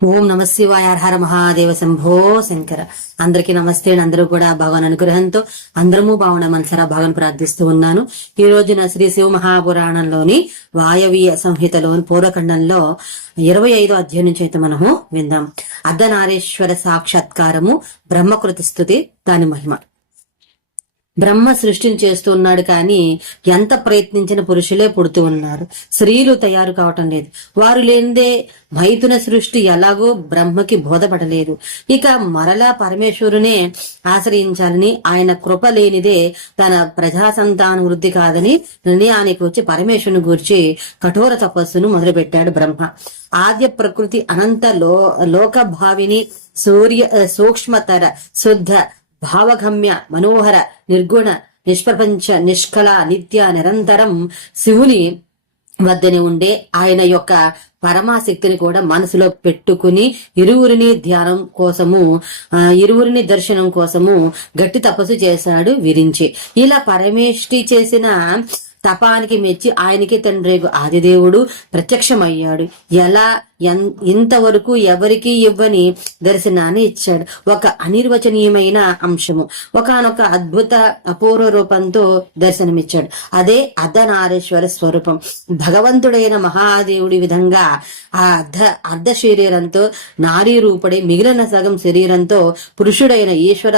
ఓం నమ శివాయ. హర మహాదేవ శంభో శంకర. అందరికీ నమస్తే. అందరూ కూడా భగవాన్ అనుగ్రహంతో అందరము బాగుండ మనసరా భగవాన్ ప్రార్థిస్తూ ఉన్నాను. ఈ రోజున శ్రీ శివ మహాపురాణంలోని వాయవీయ సంహితలోని పూర్వఖండంలో 25వ అధ్యాయం నుంచి అయితే మనము విందాం. అర్ధనారీశ్వర సాక్షాత్కారము, బ్రహ్మకృతి స్థుతి, దాని మహిమ. బ్రహ్మ సృష్టిని చేస్తున్నాడు, కానీ ఎంత ప్రయత్నించిన పురుషులే పుడుతూ ఉన్నారు, స్త్రీలు తయారు కావటం లేదు. వారు లేనిదే మైథున సృష్టి ఎలాగో బ్రహ్మకి బోధపడలేదు. ఇక మరలా పరమేశ్వరునే ఆశ్రయించాలని, ఆయన కృప లేనిదే తన ప్రజా సంతాన వృద్ధి కాదని నిర్ణయానికి వచ్చి పరమేశ్వరుని గూర్చి కఠోర తపస్సును మొదలుపెట్టాడు బ్రహ్మ. ఆద్య ప్రకృతి అనంత లోక భావిని సూక్ష్మతర శుద్ధ భావగమ్య మనోహర నిర్గుణ నిష్ప్రపంచ నిష్కళ నిత్య నిరంతరం శివుని వద్దనే ఉండే ఆయన యొక్క పరమాశక్తిని కూడా మనసులో పెట్టుకుని ఇరువురిని ధ్యానం కోసము, ఇరువురిని దర్శనం కోసము గట్టి తపస్సు చేశాడు విరించి. ఇలా పరమేష్టి చేసిన తపానికి మెచ్చి ఆయనకి తండ్రి ఆదిదేవుడు ప్రత్యక్షమయ్యాడు. ఎలా ఇంతవరకు ఎవరికి ఇవ్వని దర్శనాన్ని ఇచ్చాడు. ఒక అనిర్వచనీయమైన అంశము, ఒకనొక అద్భుత అపూర్వ రూపంతో దర్శనమిచ్చాడు. అదే అర్ధనారీశ్వర స్వరూపం. భగవంతుడైన మహాదేవుడి విధంగా ఆ అర్ధ శరీరంతో నారీ రూపుడై, మిగిలిన సగం శరీరంతో పురుషుడైన ఈశ్వర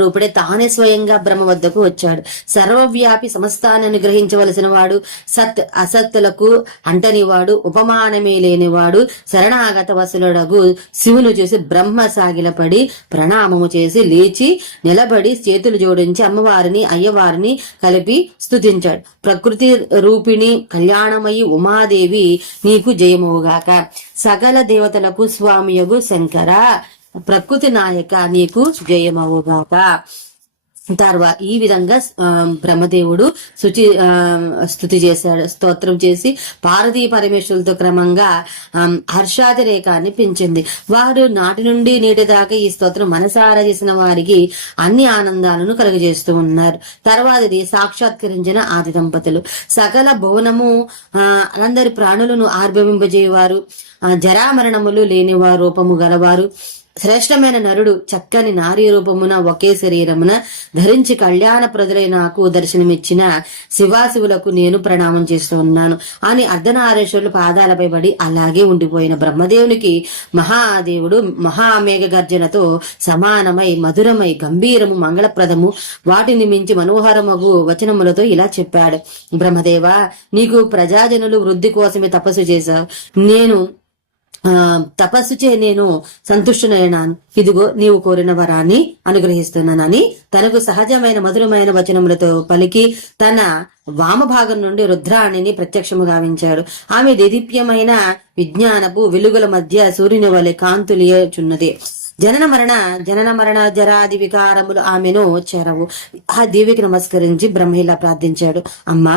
రూపుడే తానే స్వయంగా బ్రహ్మ వద్దకు వచ్చాడు. సర్వవ్యాపి సమస్తాన్ని అనుగ్రహించవలసిన వాడు, సత్ అసత్తులకు అంటనివాడు, ఉపమానమే లేనివాడు, శరణాగత వసులుడగు శివును చూసి బ్రహ్మ సాగిలపడి ప్రణామము చేసి లేచి నిలబడి చేతులు జోడించి అమ్మవారిని అయ్యవారిని కలిపి స్తుతించాడు. ప్రకృతి రూపిణి కళ్యాణమయి ఉమాదేవి నీకు జయమవుగాక. సకల దేవతలకు స్వామియగు శంకర ప్రకృతి నాయక నీకు జయమవుగాక. తర్వాత ఈ విధంగా బ్రహ్మదేవుడు స్తుతి చేశాడు. స్తోత్రం చేసి పార్వతీ పరమేశ్వరులతో క్రమంగా హర్షాతిరేకాన్ని పెంచింది. వారు నాటి నుండి నేటి దాకా ఈ స్తోత్రం మనసారా చేసిన వారికి అన్ని ఆనందాలను కలుగజేస్తూ ఉన్నారు. తర్వాతది సాక్షాత్కరించిన ఆది దంపతులు. సకల భువనము అందరి ప్రాణులను ఆర్భవింపజేయవారు, జరామరణములు లేనివారు, రూపము గలవారు, శ్రేష్టమైన నరుడు చక్కని నారీ రూపమున ఒకే శరీరమున ధరించి కళ్యాణప్రదులై నాకు దర్శనమిచ్చిన శివాశివులకు నేను ప్రణామం చేస్తూ ఉన్నాను అని అర్ధనారీశ్వరులు పాదాలపై పడి అలాగే ఉండిపోయిన బ్రహ్మదేవునికి మహాదేవుడు మహామేఘ గర్జనతో సమానమై మధురమై గంభీరము మంగళప్రదము వాటిని మించి మనోహరమగు వచనములతో ఇలా చెప్పాడు. బ్రహ్మదేవ, నీకు ప్రజాజనులు వృద్ధి కోసమే తపస్సు చేశావు. తపస్సు చే నేను సంతుష్టునైనాను. ఇదిగో నీవు కోరిన వరాన్ని అనుగ్రహిస్తున్నానని తనకు సహజమైన మధురమైన వచనములతో పలికి తన వామభాగం నుండి రుద్రాణిని ప్రత్యక్షము గావించాడు. ఆమె దేదీప్యమైన విజ్ఞానపు వెలుగుల మధ్య సూర్యుని వలె కాంతులియచున్నది. జనన మరణ జరాది వికారములు ఆమెను చేరవు. ఆ దేవికి నమస్కరించి బ్రహ్మ ఇలా ప్రార్థించాడు. అమ్మా,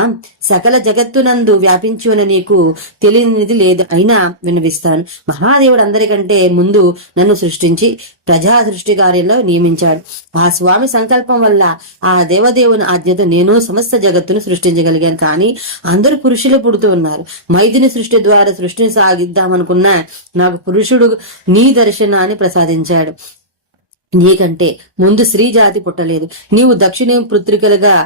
సకల జగత్తునందు వ్యాపించున నీకు తెలియనిది లేదు, అయినా విన్నవిస్తాను. మహాదేవుడు అందరికంటే ముందు నన్ను సృష్టించి ప్రజా సృష్టి కార్యంలో నియమించాడు. ఆ స్వామి సంకల్పం వల్ల ఆ దేవదేవుని ఆజ్ఞతో నేను సమస్త జగత్తును సృష్టించగలిగాను. కానీ అందరూ పురుషులు పుడుతూ ఉన్నారు. మైథుని సృష్టి ద్వారా సృష్టిని సాగిద్దామనుకున్నా నాకు పురుషుడు నీ దర్శనాన్ని ప్రసాదించాడు. నీకంటే ముందు స్త్రీ జాతి పుట్టలేదు. నీవు దక్షిణ పుత్రికలుగా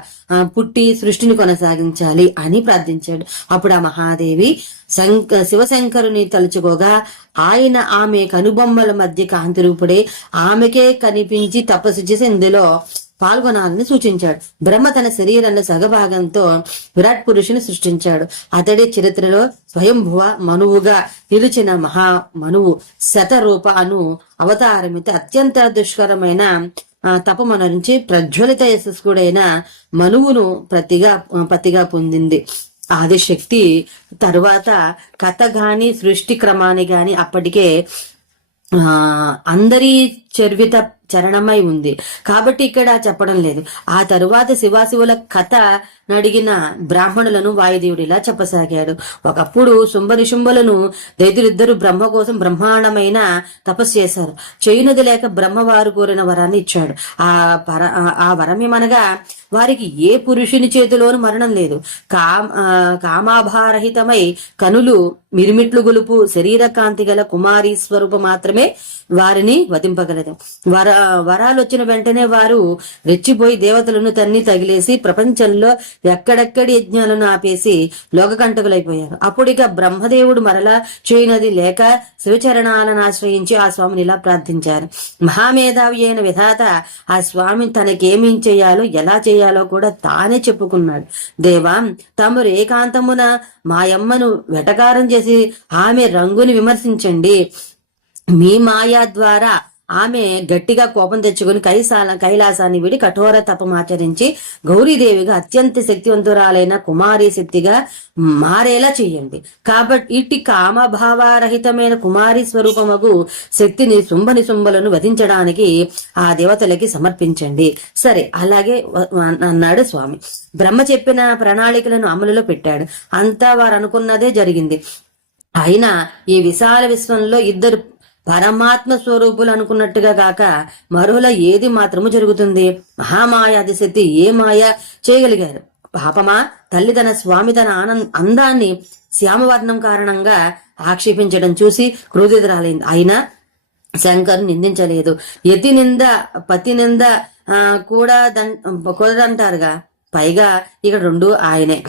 పుట్టి సృష్టిని కొనసాగించాలి అని ప్రార్థించాడు. అప్పుడు ఆ మహాదేవి శివశంకరుని తలుచుకోగా ఆయన ఆమె కనుబొమ్మల మధ్య కాంతి రూపుడే ఆమెకే కనిపించి తపస్సు చేసి ఇందులో పాల్గొనాలని సూచించాడు. బ్రహ్మ తన శరీరంలో సగభాగంతో విరాట్ పురుషుని సృష్టించాడు. అతడి చరిత్రలో స్వయంభువ మనువుగా నిలిచిన మహా మనువు శతరూప అను అవతారమితో అత్యంత దుష్కరమైన తపమున నుంచి ప్రజ్వలిత యశస్కుడైన మనువును పతిగా పొందింది. ఆదిశక్తి తరువాత కథ గాని సృష్టి క్రమాన్ని గాని అప్పటికే అందరి చరణమై ఉంది కాబట్టి ఇక్కడ చెప్పడం లేదు. ఆ తరువాత శివాశివుల కథ నడిగిన బ్రాహ్మణులను వాయుదేవుడు ఇలా చెప్పసాగాడు. ఒకప్పుడు శుంభనిశుంభులను దైతులిద్దరూ బ్రహ్మ కోసం బ్రహ్మాండమైన తపస్సు చేశారు. చేయునది లేక బ్రహ్మవారు కోరిన వరాన్ని ఇచ్చాడు. ఆ వరమేమనగా వారికి ఏ పురుషుని చేతిలోనూ మరణం లేదు. కామాభారహితమై కనులు మిరిమిట్లు గొలుపు శరీర కాంతి గల కుమారి స్వరూపం మాత్రమే వారిని వధింపగలదు. వరాలు వచ్చిన వెంటనే వారు రెచ్చిపోయి దేవతలను తన్ని తగిలేసి ప్రపంచంలో ఎక్కడెక్కడి యజ్ఞాలను ఆపేసి లోకకంటకులైపోయారు. అప్పుడిక బ్రహ్మదేవుడు మరలా చేయనది లేక శివచరణాలను ఆశ్రయించి ఆ స్వామిని ఇలా ప్రార్థించారు. మహామేధావి అయిన విధాత ఆ స్వామి తనకేమేం చేయాలో ఎలా చేయాలో కూడా తానే చెప్పుకున్నాడు. దేవా, తమరు ఏకాంతమున మాయమ్మను వెటకారం చేసి ఆమె రంగుని విమర్శించండి. మీ మాయా ద్వారా ఆమె గట్టిగా కోపం తెచ్చుకుని కైలాసాన్ని విడి కఠోర తపమాచరించి గౌరీదేవిగా అత్యంత శక్తివంతురాలైన కుమారి శక్తిగా మారేలా చెయ్యండి. కాబట్టి ఇట్టి కామభావరహితమైన కుమారి స్వరూపముగు శక్తిని శుంభనిశుంభులను వధించడానికి ఆ దేవతలకి సమర్పించండి. సరే, అలాగే అన్నాడు స్వామి. బ్రహ్మ చెప్పిన ప్రణాళికలను అమలులో పెట్టాడు. అంతా వారు అనుకున్నదే జరిగింది. అయినా ఈ విశాల విశ్వంలో ఇద్దరు పరమాత్మ స్వరూపులు అనుకున్నట్టుగా కాక మరోలా ఏది మాత్రము జరుగుతుంది? మహామాయాదిశక్తి ఏ మాయ చేయగలిగారు? పాపమా తల్లి తన స్వామి తన అందాన్ని శ్యామవర్ణం కారణంగా ఆక్షేపించడం చూసి క్రోధితురాలైంది. అయినా శంకర్ నిందించలేదు. యతి నింద పతి నింద కూడా కుదరంటారుగా. పైగా ఇక్కడ రెండు ఆయనే.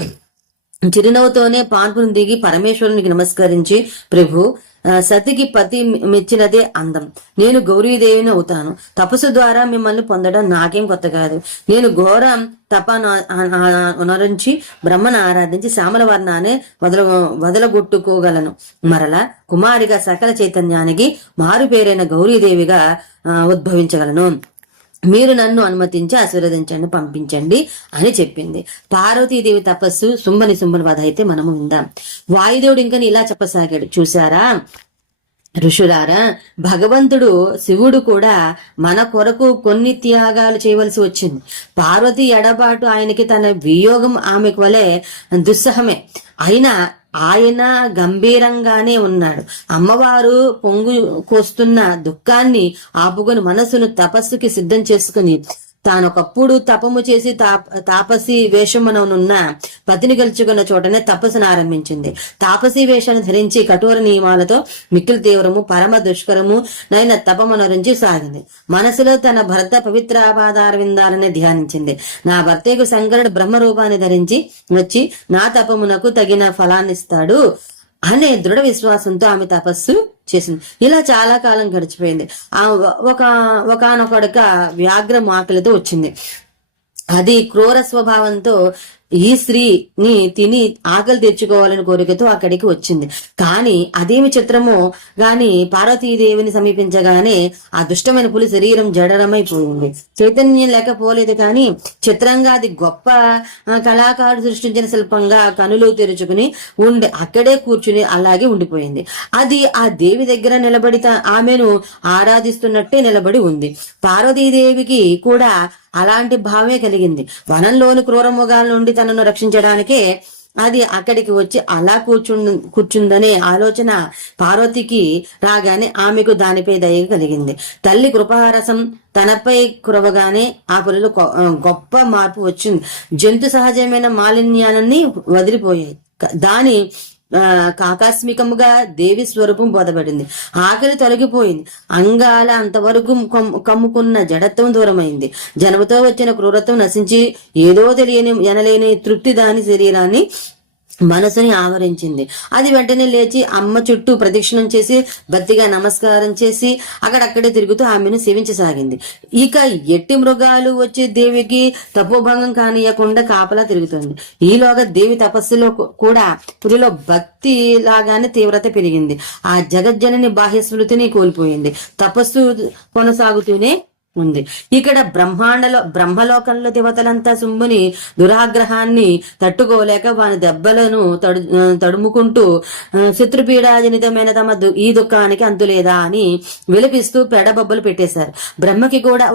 చిరునవ్వుతోనే పాన్పును దిగి పరమేశ్వరునికి నమస్కరించి, ప్రభు, సతికి పతి మెచ్చినదే అందం. నేను గౌరీదేవిని అవుతాను. తపస్సు ద్వారా మిమ్మల్ని పొందడం నాకేం కొత్త కాదు. నేను ఘోర తపనరించి బ్రహ్మను ఆరాధించి శ్యామల వర్ణాన్ని వదలగొట్టుకోగలను. మరలా కుమారిగా సకల చైతన్యానికి మారు పేరైన గౌరీదేవిగా ఉద్భవించగలను. మీరు నన్ను అనుమతించి ఆశీర్వదించండి, పంపించండి అని చెప్పింది. పార్వతీదేవి తపస్సు శుంభని వధ అయితే మనము విందాం. వాయుదేవుడు ఇంకా ఇలా చెప్పసాగాడు. చూసారా ఋషులారా, భగవంతుడు శివుడు కూడా మన కొరకు కొన్ని త్యాగాలు చేయవలసి వచ్చింది. పార్వతి ఎడబాటు ఆయనకి తన వియోగం ఆమెకు వలె దుస్సహమే. అయినా ఆయన గంభీరంగానే ఉన్నాడు. అమ్మవారు పొంగుకొస్తున్న దుఃఖాన్ని ఆపుకొని మనసును తపస్సుకి సిద్ధం చేసుకుని తానొకప్పుడు తపము చేసి తాపసి వేషముననున్న పతిని గెలుచుకున్న చోటనే తపస్సును ఆరంభించింది. తాపసి వేషాన్ని ధరించి కఠోర నియమాలతో మిక్కిలి తీవ్రము పరమ దుష్కరము నైన తపమునరించి సాగింది. మనసులో తన భర్త పవిత్రాపాదార విందాలని ధ్యానించింది. నా భర్తకు శంకరుడు బ్రహ్మరూపాన్ని ధరించి వచ్చి నా తపమునకు తగిన ఫలాన్నిస్తాడు అనే దృఢ విశ్వాసంతో ఆమె తపస్సు చేసింది. ఇలా చాలా కాలం గడిచిపోయింది. ఒకనొకడుక వ్యాఘ్రం ఆకలితో వచ్చింది. అది క్రూర స్వభావంతో ఈ స్త్రీని తిని ఆకలి తెచ్చుకోవాలని కోరికతో అక్కడికి వచ్చింది. కానీ అదేమి చిత్రమో గాని పార్వతీదేవిని సమీపించగానే ఆ దుష్టమైన పులి శరీరం జడరమైపోయింది. చైతన్యం లేకపోలేదు కానీ చిత్రంగా అది గొప్ప కళాకారుడు సృష్టించిన శిల్పంగా కనులు తెరుచుకుని అక్కడే కూర్చుని అలాగే ఉండిపోయింది. అది ఆ దేవి దగ్గర నిలబడి ఆమెను ఆరాధిస్తున్నట్టే నిలబడి ఉంది. పార్వతీదేవికి కూడా అలాంటి భావమే కలిగింది. వనంలోని క్రూర మృగాల నుండి తనను రక్షించడానికే అది అక్కడికి వచ్చి అలా కూర్చుందనే ఆలోచన పార్వతికి రాగానే ఆమెకు దానిపై దయ కలిగింది. తల్లి కృపారసం తనపై కురవగానే ఆ పులిలో గొప్ప మార్పు వచ్చింది. జంతు సహజమైన మాలిన్యాన్ని వదిలిపోయాయి. దాని ఆకస్మికముగా దేవి స్వరూపం బోధపడింది. ఆకలి తొలగిపోయింది. అంగాల అంతవరకు కమ్ముకున్న జడత్వం దూరమైంది. జనముతో వచ్చిన క్రూరత్వం నశించి ఏదో తెలియని ఎనలేని తృప్తి దాని శరీరాన్ని మనసుని ఆవరించింది. అది వెంటనే లేచి అమ్మ చుట్టూ ప్రదక్షిణం చేసి భక్తిగా నమస్కారం చేసి అక్కడక్కడే తిరుగుతూ ఆమెను సేవించసాగింది. ఇక ఎట్టి మృగాలు వచ్చి దేవికి తపోభంగం కానియకుండా కాపలా తిరుగుతుంది. ఈలోగా దేవి తపస్సులో కూడా పురిలో భక్తి లాగానే తీవ్రత పెరిగింది. ఆ జగజ్జనని బాహ్య స్మృతిని కోల్పోయింది. తపస్సు కొనసాగుతూనే ఉంది. ఇక్కడ బ్రహ్మలోకంలో దేవతలంతా శుంభుని దురాగ్రహాన్ని తట్టుకోలేక వాని దెబ్బలను తడుముకుంటూ శత్రుపీడాజనితమైన తమ ఈ దుఃఖానికి అంతులేదా అని విలపిస్తూ పెడబొబ్బలు పెట్టేశారు. బ్రహ్మకి కూడా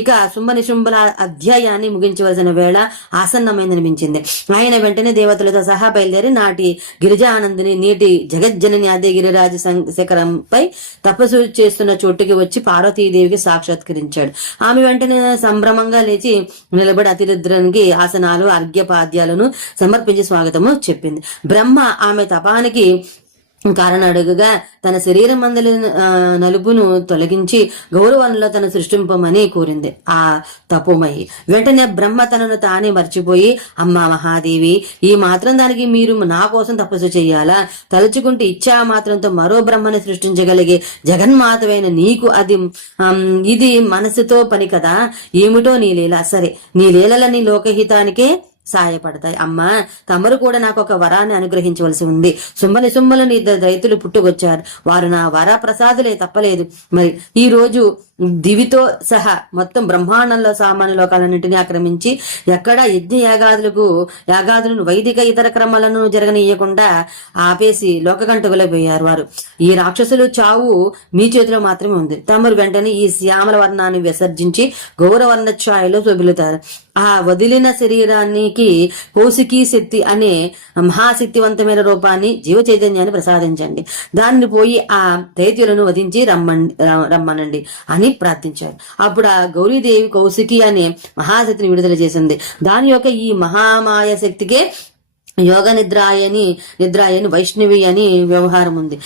ఇక శుంభుల అధ్యాయాన్ని ముగించవలసిన వేళ ఆసన్నమైందనిపించింది. ఆయన వెంటనే దేవతలతో సహా బయలుదేరి నాటి గిరిజానందిని నీటి జగజ్జనని అదే గిరిరాజ శిఖరంపై తపస్సు చేస్తున్న చోటుకి వచ్చి పార్వతీదేవికి సాక్షాత్కరించాడు. ఆమె వెంటనే సంభ్రమంగా లేచి నిలబడి అతిరుద్రానికి ఆసనాలు అర్ఘ్యపాద్యాలను సమర్పించి స్వాగతము చెప్పింది. బ్రహ్మ ఆమె తపానికి కారణడుగుగా తన శరీరం మందలి నలుపును తొలగించి గౌరవంలో తను సృష్టింపమని కోరింది ఆ తపోమయి. వెంటనే బ్రహ్మ తనను తానే మర్చిపోయి, అమ్మా మహాదేవి, ఈ మాత్రం దానికి మీరు నా కోసం తపస్సు చెయ్యాలా? తలుచుకుంటే ఇచ్చా మాత్రంతో మరో బ్రహ్మని సృష్టించగలిగే జగన్మాతవైన నీకు ఇది మనసుతో పని కదా? ఏమిటో నీ లీల. సరే, నీ లీలలని లోకహితానికే సాయపడతాయి. అమ్మా, తమరు కూడా నాకు ఒక వరాన్ని అనుగ్రహించవలసి ఉంది. సుమ్మని ఇద్దరు రైతులు పుట్టుకొచ్చారు. వారు నా వర ప్రసాదులే, తప్పలేదు. మరి ఈ రోజు దివితో సహా మొత్తం బ్రహ్మాండంలో సామాన్య లోకాలన్నింటినీ ఆక్రమించి ఎక్కడా యాగాదులను వైదిక ఇతర క్రమాలను జరగనీయకుండా ఆపేసి లోకకంటకులైపోయారు వారు. ఈ రాక్షసులు చావు మీ చేతిలో మాత్రమే ఉంది. తమరు వెంటనే ఈ శ్యామల వర్ణాన్ని విసర్జించి గౌరవర్ణ ఛాయలో శోభిలుతారు. ఆ వదిలిన శరీరానికి కౌశికీ శక్తి అనే మహాశక్తివంతమైన రూపాన్ని, జీవ చైతన్యాన్ని ప్రసాదించండి. దాన్ని పోయి ఆ దైత్యులను వధించి రమ్మనండి అని ప్రార్థించారు. అప్పుడు ఆ గౌరీదేవి కౌశికి అనే మహాశక్తిని విడుదల చేసింది. దాని యొక్క ఈ మహామాయ శక్తికే యోగ నిద్రాయని వైష్ణవి అని వ్యవహారం ఉంది.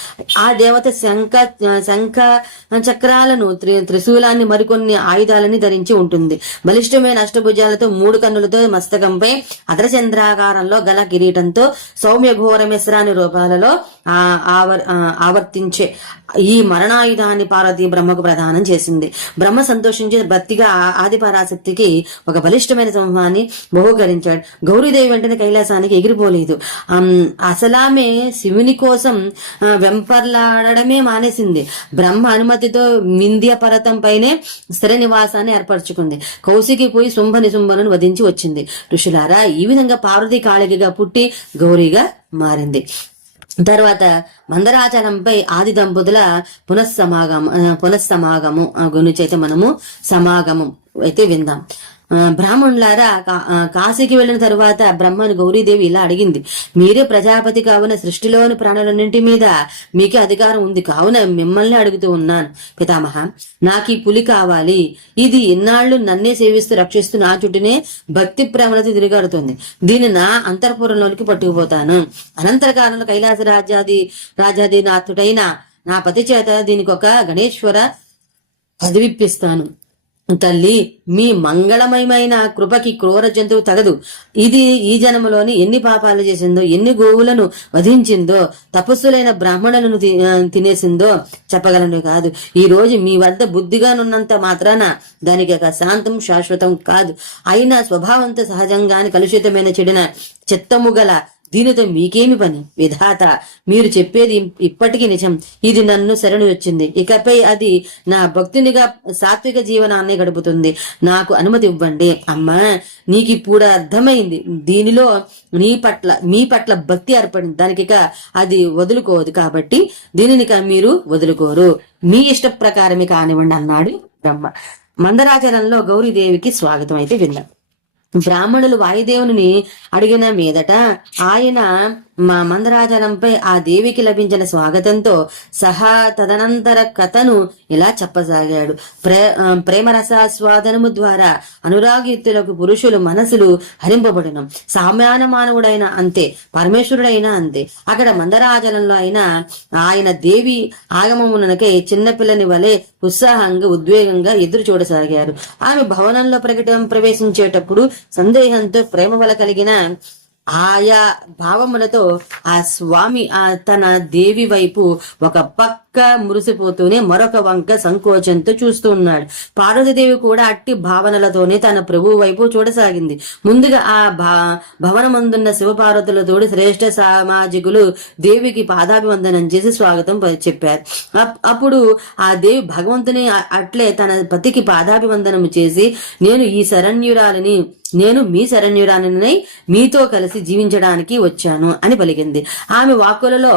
ఆ దేవత శంఖ చక్రాలను, త్రిశూలాన్ని, మరికొన్ని ఆయుధాలని ధరించి ఉంటుంది. బలిష్టమైన అష్టభుజాలతో 3 కన్నులతో మస్తకంపై అధరచంద్రాకారంలో గల కిరీటంతో సౌమ్య ఘోర మిశ్రాని రూపాలలో ఆవర్తించే ఈ మరణాయుధాన్ని పార్వతీ బ్రహ్మకు ప్రదానం చేసింది. బ్రహ్మ సంతోషించి భక్తిగా ఆదిపరాశక్తికి ఒక బలిష్టమైన సింహాన్ని బహుకరించాడు. గౌరీదేవి వెంటనే కైలాసానికి ఎగిరిపోలేదు. అసలామే శివుని కోసం వెంపర్లాడమే మానేసింది. బ్రహ్మ అనుమతితో వింధ్య పర్వతం పైనే స్థిర నివాసాన్ని ఏర్పరచుకుంది. కౌశికి పోయి శుంభను వధించి వచ్చింది. ఋషులారా, ఈ విధంగా పార్వతీ కాళికగా పుట్టి గౌరీగా మారింది. తర్వాత మందరాచలంపై ఆది దంపతుల పునఃసమాగము గురించి అయితే మనము సమాగమం అయితే విందాం. బ్రాహ్మణులారా, కాశీకి వెళ్లిన తరువాత బ్రహ్మను గౌరీదేవి ఇలా అడిగింది, మీరే ప్రజాపతి కావున సృష్టిలోని ప్రాణులన్నింటి మీద మీకే అధికారం ఉంది కావున మిమ్మల్ని అడుగుతూ ఉన్నాను పితామహ, నాకు ఈ పులి కావాలి. ఇది ఇన్నాళ్లు నన్నే సేవిస్తూ రక్షిస్తూ నా చుట్టూనే భక్తి ప్రేమలతో తిరిగాడుతుంది. దీన్ని నా అంతఃపురంలోనికి పట్టుకుపోతాను. అనంతర కాలంలో కైలాస రాజాధినాథుడైన నా పతి చేత దీనికి ఒక గణేశ్వర పదవిప్పిస్తాను. తల్లి, మీ మంగళమయమైన కృపకి క్రూర జంతువు తగదు. ఇది ఈ జన్మలోని ఎన్ని పాపాలు చేసిందో, ఎన్ని గోవులను వధించిందో, తపస్సులైన బ్రాహ్మణులను తినేసిందో చెప్పగలను కాదు. ఈ రోజు మీ వద్ద బుద్ధిగానున్నంత మాత్రాన దానికి ఒక శాంతం శాశ్వతం కాదు. అయినా స్వభావంతో సహజంగాని కలుషితమైన చెడిన చిత్తము గల దీనితో మీకేమి పని? విధాత, మీరు చెప్పేది ఇప్పటికీ నిజం. ఇది నన్ను శరణు వచ్చింది. ఇకపై అది నా భక్తునిగా సాత్విక జీవనాన్ని గడుపుతుంది. నాకు అనుమతి ఇవ్వండి. అమ్మా, నీకు ఇప్పుడు అర్థమైంది. దీనిలో మీ పట్ల భక్తి ఏర్పడింది. దానికి అది వదులుకోదు. కాబట్టి దీనిని మీరు వదులుకోరు. మీ ఇష్ట ప్రకారమే కానివ్వండి అన్నాడు బ్రహ్మ. మందరాచలంలో గౌరీదేవికి స్వాగతం అయితే విన్నాం. బ్రాహ్మణులు వాయుదేవుని అడిగిన మీదట ఆయన మందరాచలంపై ఆ దేవికి లభించిన స్వాగతంతో సహా తదనంతర కథను ఇలా చెప్పసాగాడు. ప్రేమరసాస్వాదనము ద్వారా అనురాగీతులకు పురుషులు మనసులు హరింపబడును. సామాన్య మానవుడైన అంతే, పరమేశ్వరుడైనా అంతే. అక్కడ మందరాచలంలో ఆయన దేవి ఆగమమునకై చిన్నపిల్లని వలె ఉత్సాహంగా ఉద్వేగంగా ఎదురు చూడసాగారు. ఆమె భవనంలో ప్రవేశించేటప్పుడు సందేహంతో ప్రేమ వల్ల కలిగిన ఆయా భావములతో ఆ స్వామి తన దేవి వైపు ఒక పక్క మురిసిపోతూనే మరొక వంక సంకోచంతో చూస్తూ ఉన్నాడు. పార్వతీదేవి కూడా అట్టి భావనలతోనే తన ప్రభువు వైపు చూడసాగింది. ముందుగా ఆ భవనమందున్న శివపార్వతులతోటి శ్రేష్ఠ సామాజికులు దేవికి పాదాభివందనం చేసి స్వాగతం చెప్పారు. అప్పుడు ఆ దేవి భగవంతుని అట్లే తన పతికి పాదాభివందనం చేసి, నేను మీ శరణ్యురాలినై మీతో కలిసి జీవించడానికి వచ్చాను అని పలికింది. ఆమె వాక్కులలో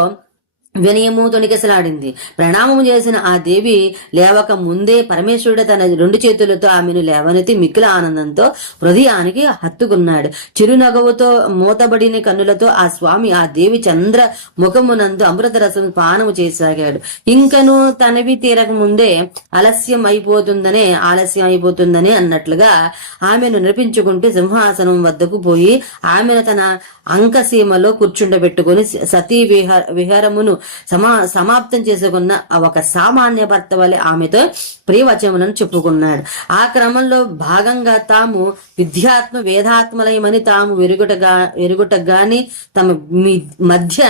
వినయము తొణికిసలాడింది. ప్రణామము చేసిన ఆ దేవి లేవక ముందే పరమేశ్వరుడు తన 2 చేతులతో ఆమెను లేవనెత్తి మిక్కిల ఆనందంతో హృదయానికి హత్తుకున్నాడు. చిరునగవుతో మూతబడిన కన్నులతో ఆ స్వామి ఆ దేవి చంద్ర ముఖమునందు అమృత రసం పానము చేసాగాడు. ఇంకను తనవి తీరక ముందే ఆలస్యం అయిపోతుందనే అన్నట్లుగా ఆమెను నడిపించుకుంటూ సింహాసనం వద్దకు పోయి ఆమెను తన అంకసీమలో కూర్చుండబెట్టుకుని సతీ విహారమును సమాప్తం చేసుకున్న ఒక సామాన్య భర్త వలె ఆమెతో ప్రియవచములను చెప్పుకున్నాడు. ఆ క్రమంలో భాగంగా తాము విద్యాత్మ వేదాత్మలయమని తాము వెరుగుట గాని తమ మధ్య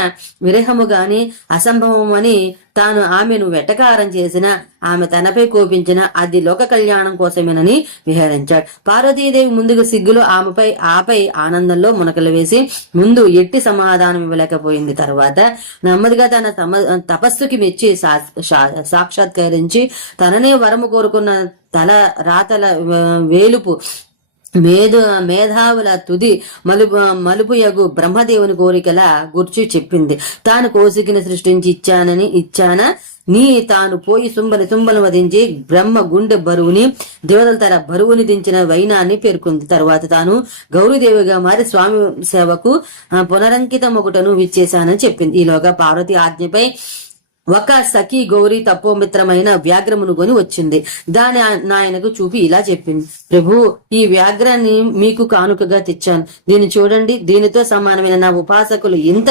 విరహము గాని అసంభవమని తాను ఆమెను వెటకారం చేసిన, ఆమె తనపై కోపించిన అది లోక కళ్యాణం కోసమేనని విహరించాడు. పార్వతీదేవి ముందుకు సిగ్గులో ఆపై ఆనందంలో మునకలు వేసి ముందు ఎట్టి సమాధానం ఇవ్వలేకపోయింది. తర్వాత నెమ్మదిగా తన తపస్సుకి మెచ్చి సాక్షాత్కరించి తననే వరము కోరుకున్న తల రాతల వేలుపు మేధావుల తుది మలుపుయగు బ్రహ్మదేవుని కోరికల గుర్చి చెప్పింది. తాను కోసికిని సృష్టించి ఇచ్చానా నీ తాను పోయి సుంబను వధించి బ్రహ్మ గుండె బరువుని దేవతల తర బరువుని దించిన వైనాన్ని పేర్కొంది. తరువాత తాను గౌరీదేవిగా మారి స్వామి సేవకు పునరంకిత మొగుటను విచ్చేశానని చెప్పింది. ఈలోగా పార్వతి ఆజ్ఞపై ఒక సఖీ గౌరీ తపోమిత్రమైన వ్యాఘ్రమును కొని వచ్చింది. దాని నాయనకు చూపి ఇలా చెప్పింది, ప్రభు, ఈ వ్యాఘ్రాన్ని మీకు కానుకగా తెచ్చాను. దీన్ని చూడండి. దీనితో సమానమైన నా ఉపాసకులు ఇంత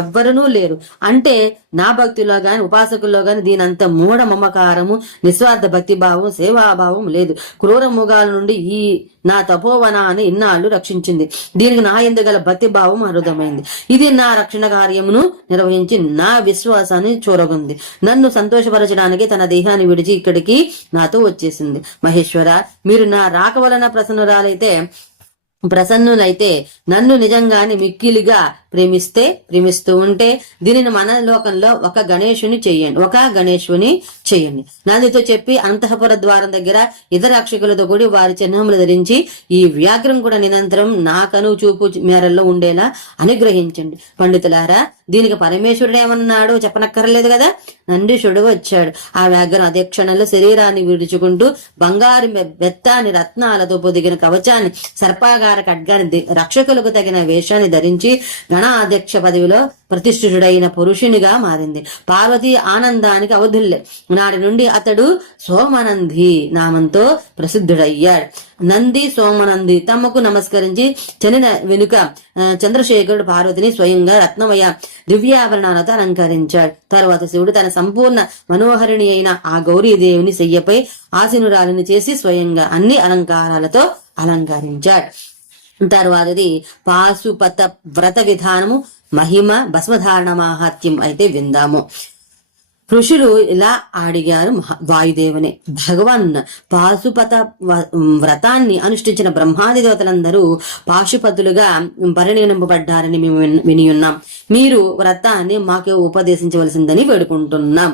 ఎవ్వరూ లేరు. అంటే నా భక్తిలో గాని ఉపాసకుల్లో గాని దీనంత మూఢ మమకారము, నిస్వార్థ భక్తి భావం, సేవాభావం లేదు. క్రూర మృగాల నుండి ఈ నా తపోవనాన్ని ఇన్నాళ్లు రక్షించింది. దీనికి నా ఎందుగల భక్తి భావం అరుదమైంది. ఇది నా రక్షణ కార్యమును నిర్వహించి నా విశ్వాసాన్ని చూరగొంది. నన్ను సంతోషపరచడానికి తన దేహాన్ని విడిచి ఇక్కడికి నాతో వచ్చేసింది. మహేశ్వర, మీరు నా రాక వలన ప్రసన్నులైతే నన్ను నిజంగానే మిక్కిలిగా ప్రేమిస్తూ ఉంటే దీనిని మన లోకంలో ఒక గణేశుని చెయ్యండి. నందితో చెప్పి అంతఃపుర ద్వారం దగ్గర ఇతర రక్షకులతో కూడి వారి చిహ్నములు ధరించి ఈ వ్యాఘ్రం కూడా నిరంతరం నా కను చూపు మేరల్లో ఉండేలా అనుగ్రహించండి. పండితులారా, దీనికి పరమేశ్వరుడు ఏమన్నాడో చెప్పనక్కర్లేదు కదా. నందీశుడు వచ్చాడు. ఆ వ్యాఘ్రం అదే క్షణంలో శరీరాన్ని విడుచుకుంటూ బంగారు బెత్తాన్ని రత్నాలతో పొదిగిన కవచాన్ని, సర్పాగార ఖడ్గాన్ని, రక్షకులకు తగిన వేషాన్ని ధరించి గణాధ్యక్ష పదవిలో ప్రతిష్ఠితుడైన పురుషునిగా మారింది. పార్వతి ఆనందానికి అవధుల్లే. నాటి నుండి అతడు సోమనంది నామంతో ప్రసిద్ధుడయ్యాడు. నంది, సోమనంది తమకు నమస్కరించి చెనిన వెనుక చంద్రశేఖరుడు పార్వతిని స్వయంగా రత్నమయ దివ్యాభరణాలతో అలంకరించాడు. తర్వాత శివుడు తన సంపూర్ణ మనోహరిణి అయిన ఆ గౌరీదేవిని శయ్యపై ఆసీనురాలిని చేసి స్వయంగా అన్ని అలంకారాలతో అలంకరించాడు. తర్వాతది పాశుపత వ్రత విధానము, మహిమ, భస్మధారణ మాహాత్యం అయితే విందాము. ఋషులు ఇలా అడిగారు వాయుదేవుని, భగవాన్, పాశుపత వ్రతాన్ని అనుష్ఠించిన బ్రహ్మాది దేవతలందరూ పాశుపతులుగా పరిగణింపబడ్డారని మేము వినియున్నాం. మీరు వ్రతాన్ని మాకు ఉపదేశించవలసిందని వేడుకుంటున్నాం.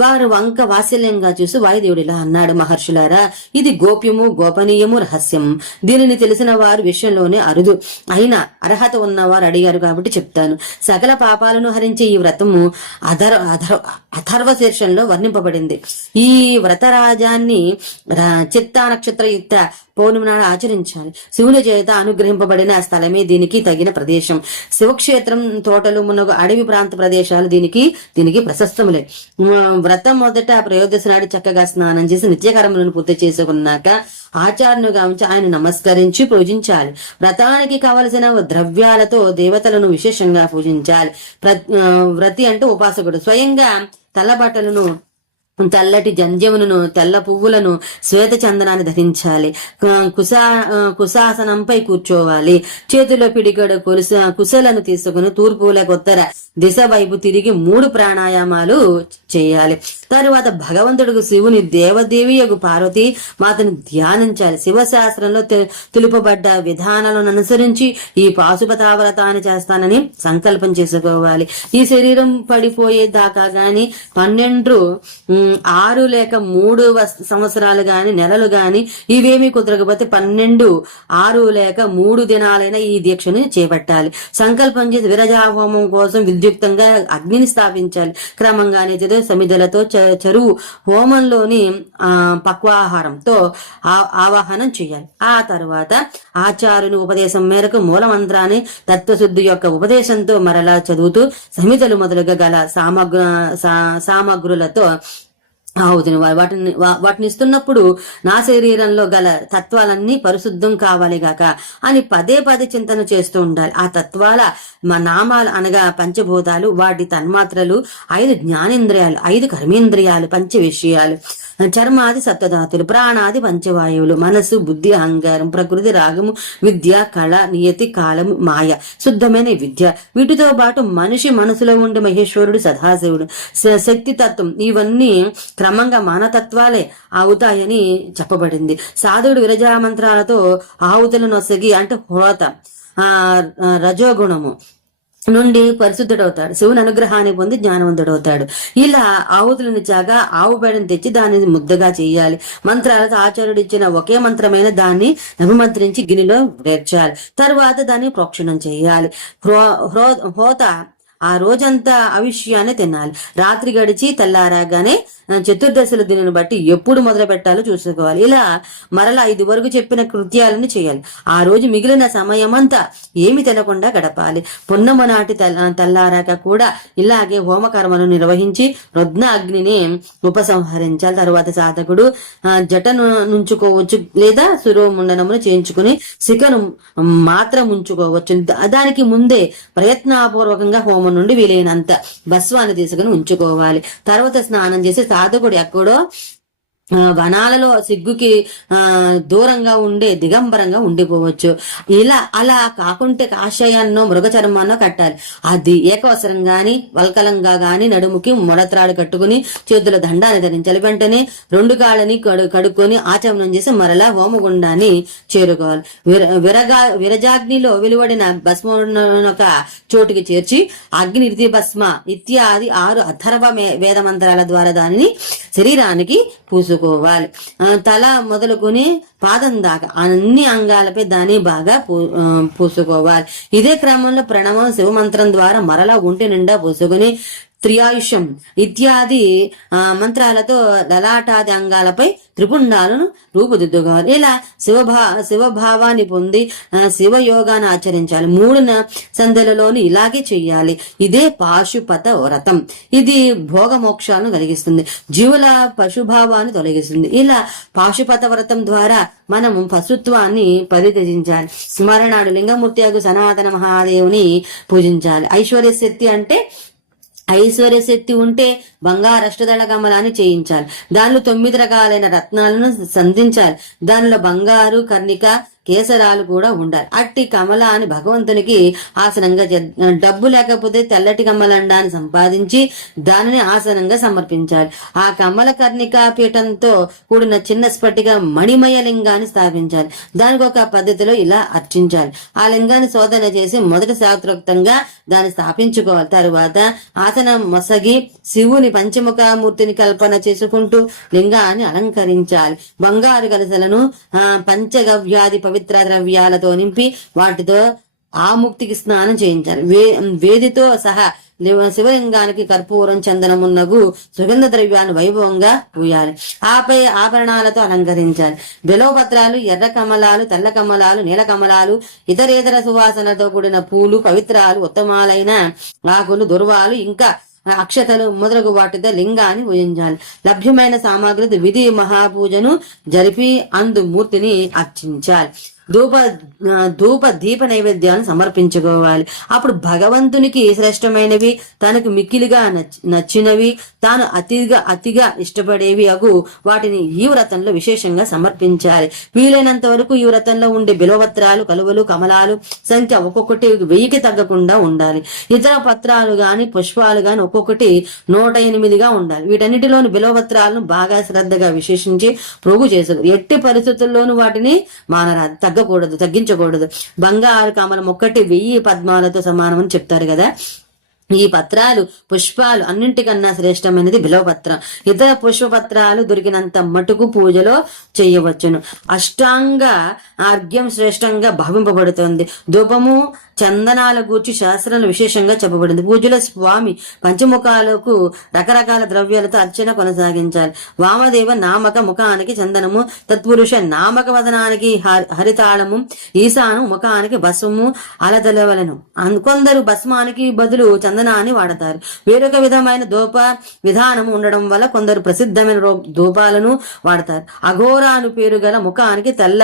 వారు వంక వాత్సల్యంగా చూసి వాయుదేవుడు ఇలా అన్నాడు, మహర్షులారా, ఇది గోప్యము, గోపనీయము, రహస్యం. దీనిని తెలిసిన వారు విషయంలోనే అరుదు. అయినా అర్హత ఉన్నవారు అడిగారు కాబట్టి చెప్తాను. సకల పాపాలను హరించే ఈ వ్రతము అథర్వ శీర్షంలో వర్ణింపబడింది. ఈ వ్రతరాజాన్ని చిత్తా నక్షత్రయుక్త పౌర్ణమి నాడు ఆచరించాలి. శివుని చేత అనుగ్రహింపబడిన స్థలమే దీనికి తగిన ప్రదేశం. శివక్షేత్రం, తోటలు, మునగు అడవి ప్రాంత ప్రదేశాలు దీనికి ప్రశస్తములే. వ్రతం మొదట ప్రయోదశి నాడు చక్కగా స్నానం చేసి నిత్యకర్మలను పూర్తి చేసుకున్నాక ఆచార్యుని గావించి ఆయన నమస్కరించి పూజించాలి. వ్రతానికి కావలసిన ద్రవ్యాలతో దేవతలను విశేషంగా పూజించాలి. వ్రతి అంటే ఉపాసకుడు స్వయంగా తలబట్టలను తెల్లటి జంధ్యములను, తెల్ల పువ్వులను, శ్వేత చందనాన్ని ధరించాలి. కుశాసనంపై కూర్చోవాలి. చేతిలో పిడిగడు కుశలను తీసుకుని తూర్పు లేక ఉత్తర దిశ వైపు తిరిగి 3 ప్రాణాయామాలు చేయాలి. తరువాత భగవంతుడికి శివుని, దేవదేవి యొక్క పార్వతి మాతను ధ్యానించాలి. శివశాస్త్రంలో తెలుపబడ్డ విధానాలను అనుసరించి ఈ పాశుపతావ్రతాన్ని చేస్తానని సంకల్పం చేసుకోవాలి. ఈ శరీరం పడిపోయేదాకా గాని 12 6 లేక 3 సంవత్సరాలు గాని నెలలు గాని ఇవేమీ కుదరకపోతే 12 6 లేక 3 దినాలైన ఈ దీక్షను చేపట్టాలి. సంకల్పం చేసి విరజాహోమం కోసం విద్యుక్తంగా అగ్నిని స్థాపించాలి. క్రమంగా నిజ సమిధలతో చెరువు హోమంలోని పక్వాహారంతో ఆవాహనం చేయాలి. ఆ తర్వాత ఆచార్యుని ఉపదేశం మేరకు మూల మంత్రాన్ని తత్వశుద్ధి యొక్క ఉపదేశంతో మరలా చదువుతూ సమిధలు మొదలుగా గల సామగ్రులతో ఆహుతిని వాటిని ఇస్తున్నప్పుడు నా శరీరంలో గల తత్వాలన్నీ పరిశుద్ధం కావాలి గాక అని పదే చింతన చేస్తూ ఉండాలి. ఆ తత్వాల నామాలు అనగా పంచభూతాలు, వాటి తన్మాత్రలు, 5 జ్ఞానేంద్రియాలు, 5 కర్మేంద్రియాలు, పంచ విషయాలు, చర్మాది సప్తధాతులు, ప్రాణాది పంచవాయువులు, మనసు, బుద్ధి, అహంకారం, ప్రకృతి, రాగము, విద్య, కళ, నియతి, కాలము, మాయ, శుద్ధమైన విద్య. వీటితో పాటు మనిషి మనసులో ఉండే మహేశ్వరుడు, సదాశివుడు, శక్తి తత్వం, ఇవన్నీ క్రమంగా మానతత్వాలే అవుతాయని చెప్పబడింది. సాధుడు విరజా మంత్రాలతో ఆహుతులను నొసగి అంటే హోత రజోగుణము నుండి పరిశుద్ధుడవుతాడు. శివుని అనుగ్రహాన్ని పొంది జ్ఞానవంతుడవుతాడు. ఇలా ఆహుతులను చాగా ఆవు పేడను తెచ్చి దానిని ముద్దగా చేయాలి. మంత్రాలతో ఆచార్యుడు ఇచ్చిన ఒకే మంత్రమైన దాన్ని నభిమంత్రించి గిన్నెలో వేర్చాలి. తరువాత దాన్ని ప్రోక్షణం చేయాలి. హోత ఆ రోజంతా అవిష్యాన్ని తినాలి. రాత్రి గడిచి తెల్లారాగానే చతుర్దశల దినను బట్టి ఎప్పుడు మొదలు పెట్టాలో చూసుకోవాలి. ఇలా మరలా 5 వరకు చెప్పిన కృత్యాలను చేయాలి. ఆ రోజు మిగిలిన సమయమంతా ఏమి తినకుండా గడపాలి. పున్నమ నాటి తెల్లారాక కూడా ఇలాగే హోమకర్మను నిర్వహించి రుద్న అగ్నిని ఉపసంహరించాలి. తరువాత సాధకుడు జటను నుంచుకోవచ్చు లేదా శిరోముండనమును చేయించుకుని శిఖను మాత్రం ఉంచుకోవచ్చు. దానికి ముందే ప్రయత్నపూర్వకంగా హోమం నుండి వీలైనంత భస్వాన్ని తీసుకుని ఉంచుకోవాలి. తర్వాత స్నానం చేసి సాధకుడు ఎక్కడో వనాలలో సిగ్గుకి దూరంగా ఉండే దిగంబరంగా ఉండిపోవచ్చు. అలా కాకుంటే కాషాయాన్నో మృగ చర్మాన్నో కట్టాలి. అది ఏకవసరం గాని వల్కలంగా గాని నడుముకి మొడత్రాడు కట్టుకుని చేతుల దండాన్ని ధరించాలి. వెంటనే 2 కాళ్ళని కడుక్కొని ఆచమనం చేసి మరలా హోమగుండాన్ని చేరుకోవాలి. విరజాగ్నిలో వెలువడిన భస్మొక చోటుకి చేర్చి అగ్ని ఇతి భస్మ ఇత్యాది 6 అథర్వ వేద మంత్రాల ద్వారా దానిని శరీరానికి పూసుకోవాలి. తల మొదలుకొని పాదం దాకా అన్ని అంగాలపై దాన్ని బాగా పూసుకోవాలి. ఇదే క్రమంలో ప్రణవం శివమంత్రం ద్వారా మరలా ఒంటి నిండా పూసుకొని త్రియాయుషం ఇత్యాది మంత్రాలతో లలాటాది అంగాలపై త్రిపుండాలను రూపుదిద్దుకోవాలి. ఇలా శివభావాన్ని పొంది శివయోగాన్ని ఆచరించాలి. 3 సంధ్యలలోని ఇలాగే చెయ్యాలి. ఇదే పాశుపత వ్రతం. ఇది భోగమోక్షాలను కలిగిస్తుంది, జీవుల పశుభావాన్ని తొలగిస్తుంది. ఇలా పాశుపత వ్రతం ద్వారా మనము పశుత్వాన్ని పరిత్యజించాలి. స్మరణాడు లింగమూర్తి సనాతన మహాదేవుని పూజించాలి. ఐశ్వర్య శక్తి అంటే ఐశ్వర్య శక్తి ఉంటే బంగారు అష్టదళ కమలాన్ని చేయించాలి. దానిలో 9 రకాలైన రత్నాలను సంధించాలి. దానిలో బంగారు, కర్ణిక, కేసరాలు కూడా ఉండాలి. అట్టి కమలాన్ని భగవంతునికి ఆసనంగా డబ్బు లేకపోతే తెల్లటి కమలండాన్ని సంపాదించి దానిని ఆసనంగా సమర్పించాలి. ఆ కమల కర్ణికా పీఠంతో కూడిన చిన్న స్ఫటిక మణిమయ లింగాన్ని స్థాపించాలి. దానికి ఒక పద్ధతిలో ఇలా అర్చించాలి. ఆ లింగాన్ని శోధన చేసి మొదటి శాస్త్రోక్తంగా దాన్ని స్థాపించుకోవాలి. తరువాత ఆసనం మొసగి శివుని పంచముఖమూర్తిని కల్పన చేసుకుంటూ లింగాన్ని అలంకరించాలి. బంగారు కలసలను పంచగవ్యాధి పవిత్ర ద్రవ్యాలతో నింపి వాటితో ఆముక్తికి స్నానం చేయించాలి. వేదితో సహా శివలింగానికి కర్పూరం, చందనమున్నగు సుగంధ ద్రవ్యాలను వైభవంగా పూయాలి. ఆపై ఆభరణాలతో అలంకరించాలి. బిలవపత్రాలు, ఎర్ర కమలాలు, తెల్ల కమలాలు, నీల కమలాలు, ఇతరేతర సువాసనలతో కూడిన పూలు, పవిత్రాలు, ఉత్తమాలైన ఆకులు, దుర్వాలు, ఇంకా అక్షతలు మొదలగు వాటితో లింగాన్ని పూజించాలి. లభ్యమైన సామాగ్రితో విధి మహాపూజను జరిపి అందు మూర్తిని అర్చించాలి. ధూప దీప నైవేద్యాలను సమర్పించుకోవాలి. అప్పుడు భగవంతునికి శ్రేష్టమైనవి, తనకు మిక్కిలిగా నచ్చినవి, తాను అతిగా ఇష్టపడేవి అగు వాటిని ఈ వ్రతంలో విశేషంగా సమర్పించాలి. వీలైనంత వరకు ఈ వ్రతంలో ఉండే బిల్వపత్రాలు, కలువలు, కమలాలు సంఖ్య ఒక్కొక్కటి 1000కి తగ్గకుండా ఉండాలి. ఇతర పత్రాలు గాని పుష్పాలు గాని ఒక్కొక్కటి 108గా ఉండాలి. వీటన్నిటిలోని బిల్వపత్రాలను బాగా శ్రద్ధగా విశేషించి ప్రోగు చేశారు. ఎట్టి పరిస్థితుల్లోనూ వాటిని మానరాదు, తగ్గించకూడదు. బంగారు కమలం ఒక్కటి 1000 పద్మాలతో సమానం అని చెప్తారు కదా. ఈ పత్రాలు, పుష్పాలు అన్నింటికన్నా శ్రేష్టమైనది బిల్వపత్రం. ఇతర పుష్పపత్రాలు దొరికినంత మటుకు పూజలో చేయవచ్చును. అష్టాంగ అర్ఘ్యం శ్రేష్టంగా భావింపబడుతుంది. ధూపము, చందనాల గూర్చి శాస్త్రంలో విశేషంగా చెప్పబడింది. పూజలో స్వామి పంచముఖాలకు రకరకాల ద్రవ్యాలతో అర్చన కొనసాగించాలి. వామదేవ నామక ముఖానికి చందనము, తత్పురుష నామక వదనానికి హరితాళము, ఈశాను ముఖానికి భస్మము అలదలవలను. కొందరు భస్మానికి బదులు చందనాన్ని వాడతారు. వేరొక విధమైన ధూప విధానం ఉండడం వల్ల కొందరు ప్రసిద్ధమైన ధూపాలను వాడతారు. అఘోరా అను పేరు గల ముఖానికి తెల్ల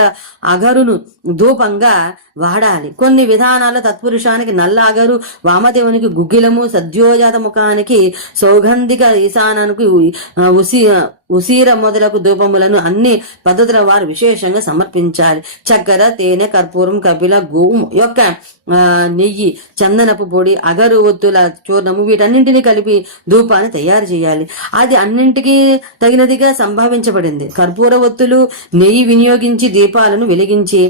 అగరును ధూపంగా వాడాలి. కొన్ని విధానాల తత్పురుషానికి నల్ల అగరు, వామదేవునికి గుగ్గిలము, సద్యోజాత ముఖానికి సౌగంధిక, ఈశానానికి ఉసీర మొదలకు ధూపములను అన్ని పద్ధతుల వారు విశేషంగా సమర్పించాలి. చక్కెర, తేనె, కర్పూరం, కపిల, గోము యొక్క నెయ్యి, చందనపు పొడి, అగరు ఒత్తుల చూర్ణము వీటన్నింటినీ కలిపి ధూపాన్ని తయారు చేయాలి. అది అన్నింటికీ తగినదిగా సంభావించబడింది. కర్పూర ఒత్తులు, నెయ్యి వినియోగించి దీపాలను వెలిగించి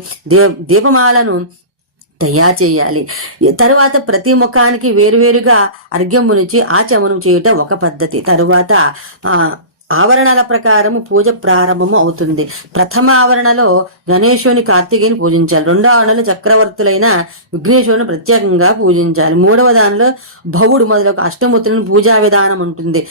దీపమాలను తయారు చేయాలి. తరువాత ప్రతి ముఖానికి వేరువేరుగా అర్ఘ్యమునిచి ఆచమనం చేయుట ఒక పద్ధతి. తరువాత ఆవరణల ప్రకారము పూజ ప్రారంభము అవుతుంది. ప్రథమ ఆవరణలో గణేశుని, కార్తికేయుని పూజించాలి. రెండో ఆవరణలో చక్రవర్తులైన విఘ్నేశ్వరుని ప్రత్యేకంగా పూజించాలి. మూడవ దానిలో భవుడు మొదలగు అష్టమూర్తులను పూజా విధానం ఉంటుంది.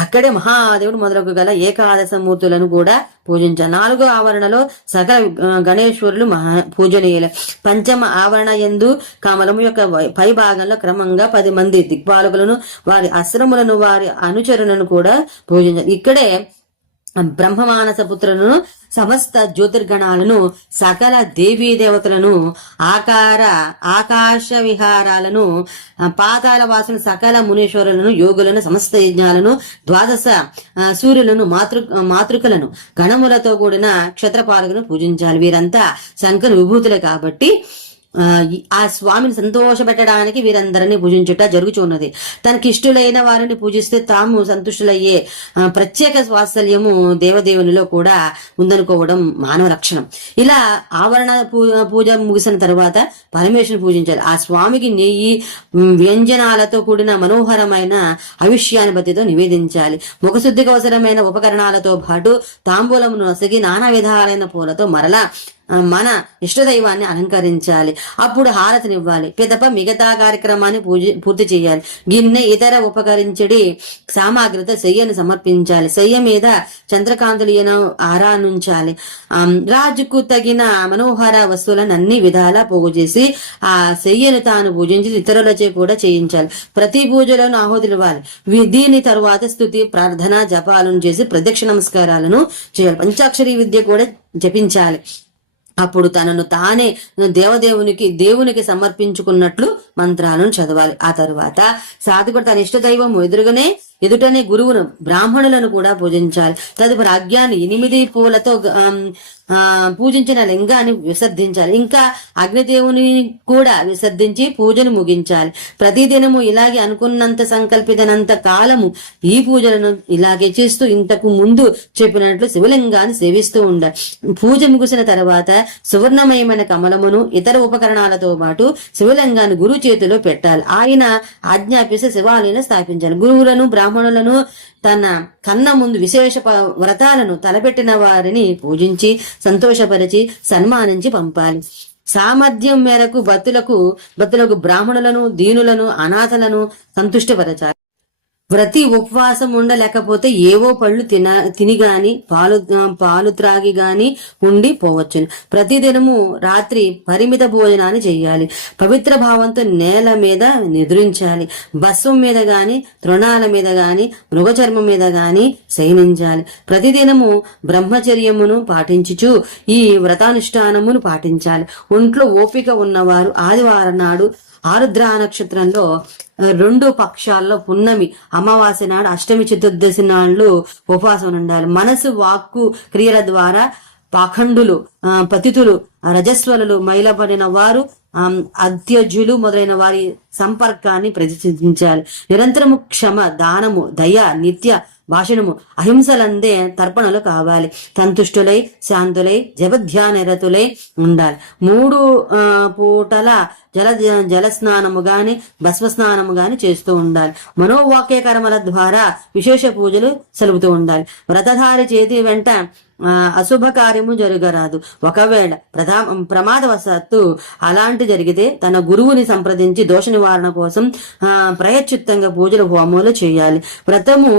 అక్కడే మహాదేవుడు మొదలగు గల ఏకాదశ మూర్తులను కూడా పూజించాలి. నాలుగో ఆవరణలో సకల గణేశ్వరులు పూజనీయులు. పంచమ ఆవరణ యందు కమలము యొక్క పై భాగంలో క్రమంగా 10 మంది దిక్పాలకులను, వారి ఆశ్రములను, వారి అనుచరులను కూడా పూజించాలి. ఇక్కడే బ్రహ్మమానస పుత్రులను, సమస్త జ్యోతిర్గణాలను, సకల దేవీ దేవతలను, ఆకాశ విహారాలను, పాతాల వాసులను, సకల మునీశ్వరులను, యోగులను, సమస్త యజ్ఞాలను, ద్వాదశ సూర్యులను, మాతృకలను, గణములతో కూడిన క్షత్రపాలకులను పూజించాలి. వీరంతా శంకర విభూతులే కాబట్టి ఆ స్వామిని సంతోషపెట్టడానికి వీరందరినీ పూజించుట జరుగుచున్నది. తనకి ఇష్టలైన వారిని పూజిస్తే తాము సంతుష్టులయ్యే ప్రత్యేక వాత్సల్యము దేవదేవునిలో కూడా ఉందనుకోవడం మానవ లక్షణం. ఇలా ఆవరణ పూజ ముగిసిన తరువాత పరమేశ్వరుని పూజించాలి. ఆ స్వామికి నెయ్యి, వ్యంజనాలతో కూడిన మనోహరమైన అవిష్యాన్ని బతితో నివేదించాలి. ముఖశుద్ధికి అవసరమైన ఉపకరణాలతో పాటు తాంబూలమును నొసగి నానా విధాలైన పూలతో మరలా మన ఇష్టదైవాన్ని అలంకరించాలి. అప్పుడు హారతినివ్వాలి. పిదప మిగతా కార్యక్రమాన్ని పూర్తి చేయాలి. గిన్నె, ఇతర ఉపకరించడి సామాగ్రితో శయ్యను సమర్పించాలి. శయ్య మీద చంద్రకాంతులు ఆరానుంచాలి. రాజుకు తగిన మనోహర వస్తువులను అన్ని విధాలా పోగు చేసి ఆ శయ్యను తాను పూజించి ఇతరులచే కూడా చేయించాలి. ప్రతి పూజలోనూ ఆహుతులు ఇవ్వాలి. దీని తరువాత స్తుతి, ప్రార్థన, జపాలను చేసి ప్రదక్షిణ నమస్కారాలను చేయాలి. పంచాక్షరి విద్య కూడా జపించాలి. అప్పుడు తనను తానే దేవునికి సమర్పించుకున్నట్లు మంత్రాలను చదవాలి. ఆ తరువాత సాధకుడు తన ఇష్ట దైవం ఎదుటనే గురువును, బ్రాహ్మణులను కూడా పూజించాలి. తదుపరి అజ్ఞాని 8 పూలతో పూజించిన లింగాన్ని విసర్జించాలి. ఇంకా అగ్నిదేవుని కూడా విసర్జించి పూజను ముగించాలి. ప్రతిదినము ఇలాగే అనుకున్నంత సంకల్పితనంత కాలము ఈ పూజలను ఇలాగే చేస్తూ ఇంతకు ముందు చెప్పినట్లు శివలింగాన్ని సేవిస్తూ ఉండాలి. పూజ ముగిసిన తర్వాత సువర్ణమయమైన కమలమును, ఇతర ఉపకరణాలతో పాటు శివలింగాన్ని గురువు చేతిలో పెట్టాలి. ఆయన ఆజ్ఞాపిస్తే శివాలయాన్ని స్థాపించాలి. గురువులను, బ్రాహ్మణులను, తన కన్న ముందు విశేష వ్రతాలను తలపెట్టిన వారిని పూజించి సంతోషపరిచి సన్మానించి పంపాలి. సామర్థ్యం మేరకు భక్తులకు బ్రాహ్మణులను, దీనులను, అనాథలను సంతుష్టపరచాలి. వ్రతి ఉపవాసం ఉండలేకపోతే ఏవో పళ్ళు తిని గాని పాలు త్రాగి గాని ఉండి పోవచ్చును. ప్రతిదినము రాత్రి పరిమిత భోజనాన్ని చెయ్యాలి. పవిత్ర భావంతో నేల మీద నిద్రించాలి. భస్వం మీద గాని తృణాల మీద గాని మృగచర్మం మీద గాని శయనించాలి. ప్రతిదినము బ్రహ్మచర్యమును పాటించుచు ఈ వ్రతానుష్ఠానమును పాటించాలి. ఒంట్లో ఓపిక ఉన్నవారు ఆదివారం నాడు ఆరుద్ర నక్షత్రంలో 2 పక్షాల్లో పున్నమి అమావాస్య నాడు అష్టమి చతుర్దశి నాళ్ళు ఉపవాసం ఉండాలి. మనసు వాక్కు క్రియల ద్వారా పాఖండులు పతితులు రజస్వలు మైలపడిన వారు అత్యజులు మొదలైన వారి సంపర్కాన్ని ప్రతిష్ఠించాలి. నిరంతరము క్షమ దానము దయ నిత్య భాషణము అహింసలందే తర్పణలు కావాలి. సంతుష్టులై శాంతులై జపధ్యానరతులై ఉండాలి. 3 పూటల జల స్నానము గాని భస్మ స్నానము గాని చేస్తూ ఉండాలి. మనోవాక్య కర్మల ద్వారా విశేష పూజలు సలుపుతూ ఉండాలి. వ్రతధారి చేతి వెంట అశుభ కార్యము జరగరాదు. ఒకవేళ ప్రమాదవశాత్తు అలాంటి జరిగితే తన గురువుని సంప్రదించి దోష నివారణ కోసం ప్రయత్చిత్తంగా పూజలు హోమాలు చేయాలి. వ్రతము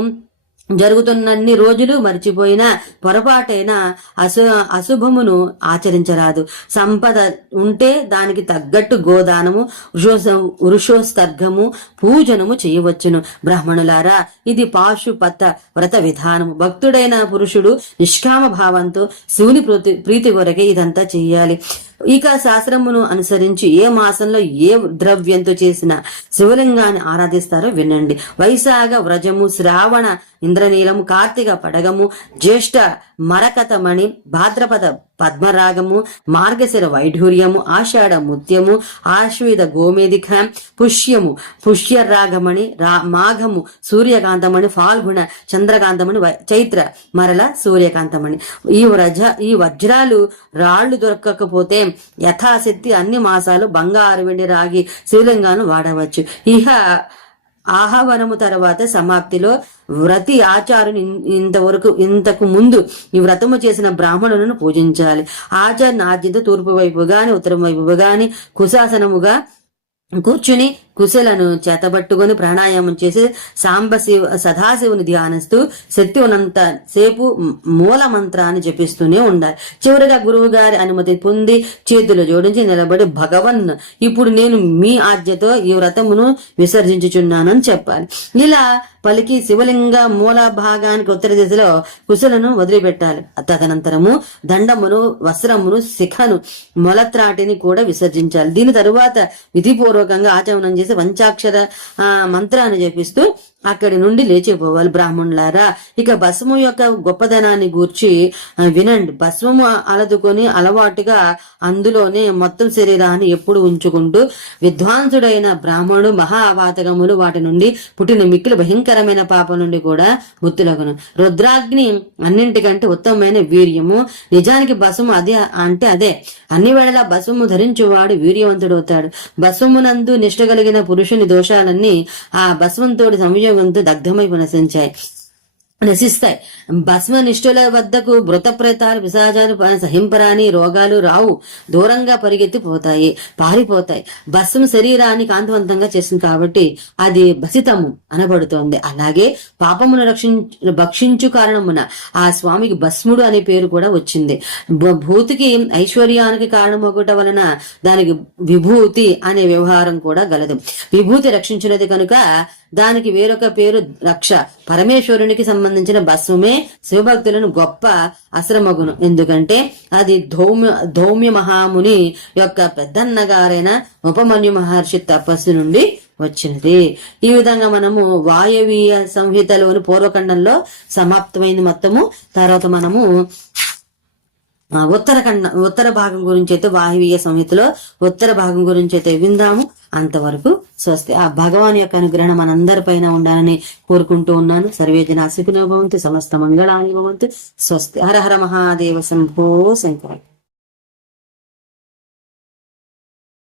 జరుగుతున్నన్ని రోజులు మర్చిపోయినా పొరపాటైన అశుభమును ఆచరించరాదు. సంపద ఉంటే దానికి తగ్గట్టు గోదానము వృషోస్తర్గము పూజనము చేయవచ్చును. బ్రాహ్మణులారా, ఇది పాశుపత వ్రత విధానము. భక్తుడైన పురుషుడు నిష్కామ భావంతో శివుని ప్రీతి కొరకే ఇదంతా చెయ్యాలి. ఇక శాస్త్రమును అనుసరించి ఏ మాసంలో ఏ ద్రవ్యంతో చేసిన శివలింగాన్ని ఆరాధిస్తారో వినండి. వైశాఖ వ్రజము, శ్రావణ ఇంద్రనీలము, కార్తీక పడగము, జ్యేష్ఠ మరకతమణి, భాద్రపద పద్మరాగము, మార్గశిర వైఢూర్యము, ఆషాఢ ముత్యము, ఆశ్వేద గోమేధిక, పుష్యము పుష్యరాగమణి, మాఘము సూర్యకాంతమణి, ఫాల్గుణ చంద్రకాంతమణి, చైత్ర మరల సూర్యకాంతమణి. ఈ వజ్రాలు రాళ్లు దొరకకపోతే యథాశక్తి అన్ని మాసాలు బంగారు వెండి రాగి శివలింగాన్ని వాడవచ్చు. ఇహ ఆహవనము తర్వాత సమాప్తిలో వ్రతి ఆచారుని ఇంతకు ముందు ఈ వ్రతము చేసిన బ్రాహ్మణులను పూజించాలి. ఆచార్య ఆజ్ఞతో తూర్పు వైపు గాని ఉత్తరం వైపు గాని కుశాసనముగా కూర్చుని కుశలను చేతబట్టుకుని ప్రాణాయామం చేసి సదాశివుని ధ్యానిస్తూ శక్తి ఉన్నంత సేపు మూల మంత్రాన్ని జపిస్తూనే ఉండాలి. చివరిగా గురువు గారి అనుమతి పొంది చేతులు జోడించి నిలబడి భగవన్, ఇప్పుడు నేను మీ ఆజ్ఞతో ఈ వ్రతమును విసర్జించుచున్నానని చెప్పాలి. ఇలా పలికి శివలింగ మూల భాగానికి ఉత్తర దిశలో కుశలను వదిలిపెట్టాలి. తదనంతరము దండమును వస్త్రమును శిఖను మొలత్రాటిని కూడా విసర్జించాలి. దీని తరువాత విధిపూర్వకంగా ఆచమనం చేసి పంచాక్షర మంత్రాన్ని జపిస్తూ అక్కడి నుండి లేచిపోవాలి. బ్రాహ్మణులారా, ఇక భస్మము యొక్క గొప్పదనాన్ని గూర్చి వినండి. భస్మము అలదుకొని అలవాటుగా అందులోనే మొత్తం శరీరాన్ని ఎప్పుడు ఉంచుకుంటూ విద్వాంసుడైన బ్రాహ్మణుడు మహా అవాతకములు వాటి నుండి పుట్టిన మిక్కిలి భయంకరమైన పాపం నుండి కూడా ముక్తులగును. రుద్రాగ్ని అన్నింటికంటే ఉత్తమమైన వీర్యము. నిజానికి భస్మము అదే అన్ని వేళలా భస్మము ధరించువాడు వీర్యవంతుడవుతాడు. భస్మమునందు నిష్ట కలిగిన పురుషుని దోషాలన్నీ ఆ భస్మంతోటి సంయోగంతో దగ్ధమై నశిస్తాయి. భస్మ నిష్ఠుల వద్దకు మృత ప్రేతాలు పిశాచాలు సహింపరాని రోగాలు రావు, దూరంగా పరిగెత్తిపోతాయి, పారిపోతాయి. భస్మ శరీరాన్ని కాంతివంతంగా చేస్తుంది కాబట్టి అది భసితము అనబడుతోంది. అలాగే పాపమును భక్షించు కారణమున ఆ స్వామికి భస్ముడు అనే పేరు కూడా వచ్చింది. భూతికి ఐశ్వర్యానికి కారణమొకట వలన దానికి విభూతి అనే వ్యవహారం కూడా గలదు. విభూతి రక్షించినది కనుక దానికి వేరొక పేరు రక్ష. పరమేశ్వరునికి సంబంధించిన భస్మమే శివభక్తులను గొప్ప అశ్రమగును. ఎందుకంటే అది ధౌమ్య మహాముని యొక్క పెద్దన్నగారైన ఉపమన్యు మహర్షి తపస్సు నుండి వచ్చినది. ఈ విధంగా మనము వాయవీయ సంహితలోని పూర్వఖండంలో సమాప్తమైంది మొత్తము. తర్వాత మనము ఉత్తర భాగం గురించి అయితే వాయువీయ సంహితలో ఉత్తర భాగం గురించి అయితే విందాము. అంతవరకు స్వస్తి. ఆ భగవాన్ యొక్క అనుగ్రహం మనందరిపైన ఉండాలని కోరుకుంటూ ఉన్నాను. సర్వే జనా సుఖినో భవంతు, సమస్త మంగళాని భవంతు. స్వస్తి. హర హర మహాదేవ శంభో శంకర.